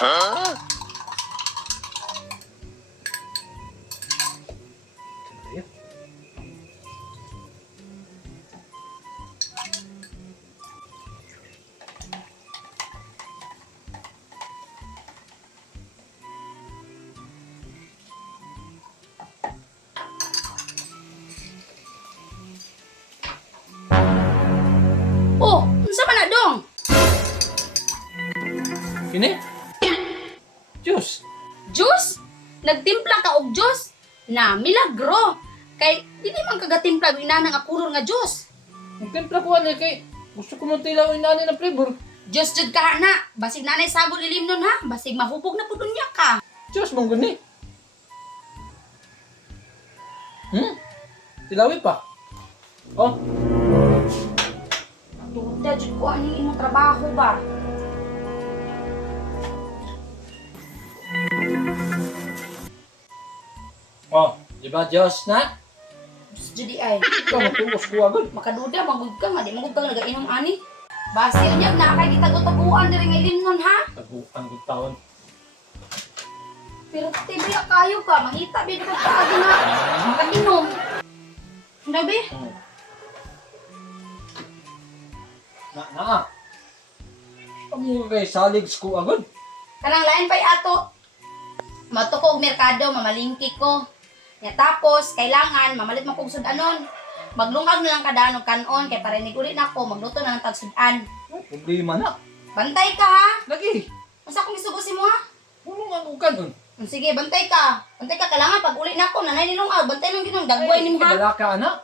Huh? Oh, unsa man na dong? Kini? Diyos! Juice? Nagtimpla ka og juice? Na milagro. Kay dili man kagatimpla og inana nga puro nga juice. Ang timpla ko ani kay gusto ko mong tilaw yung nani ng flavor. Juice jud ka na. Basig nanay sagol ilim nun ha. Basig mahubog na pud unya ka. Diyos mong guni. Tilawi pa. Oh, Duda jud ko ani imong trabaho ba? oh, di ba Diyos na? Juice jud ay. Ikaw matubos ko agad. Makaduda magud ka nga di magud ka nagainom ani. Base unya na kay gitago-taguan diri nga ilim nun ha. Taguan ko taon. Pero tibaya kayo ka, mangita bigod ka agi nga. Makainom. Dabi? Na. Amo kay salig ko agad. Kanang lain pa'y ato. Mato ko og merkado, mamalingki ko. Nya tapos, kailangan, mamalit mo kong sudanon. Maglungag na lang kadanog kanon, kay parinig ulit na ako, magluto na ng tagsudan. Problema na. Bantay ka ha? Lagi. Masa akong isugusin mo ha? Mulong ang ukan. Sige, bantay ka. Bantay ka, kailangan pag ulit na ako, nanay nilungag, bantay lang ginong, dagway ni mo ha? Wala ka anak.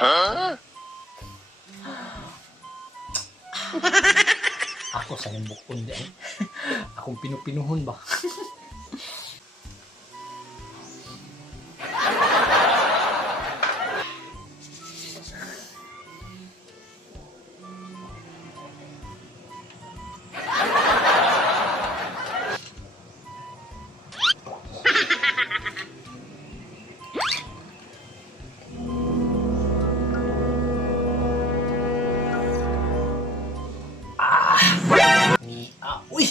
Huh? Ako sa nimbukon di. Akong pinupinuhon ba? Uy!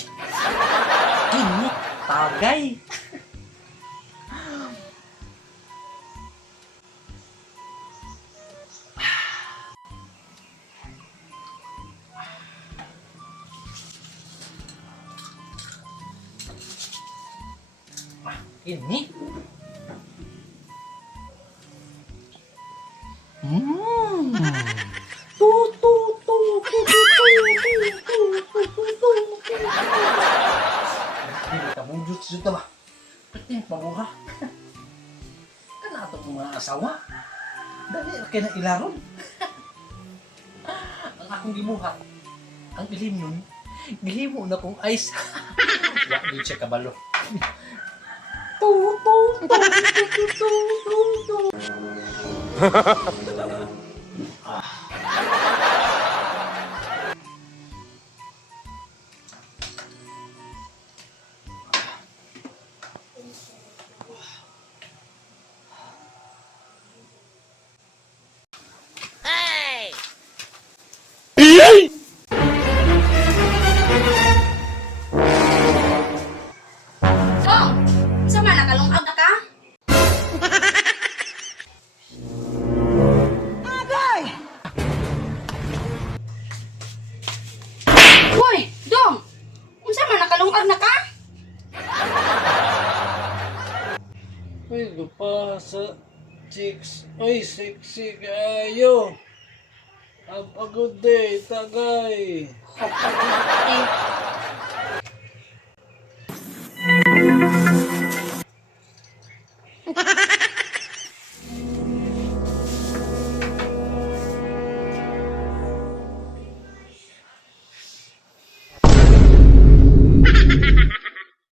Kini, tagay! Kini? Kabudot siya ba? Pati pabura. Kana itong mga asawa. Dali na kayo na ilaron. Ang akong gibuhat. Ang ilim nun, gihimo na kong ice. Wa din siya kabalo. Dong! Sa man, nakalungag na ka? ko pa sa chicks. Uy, sexy kayo. Have a good day, tagay. Kapag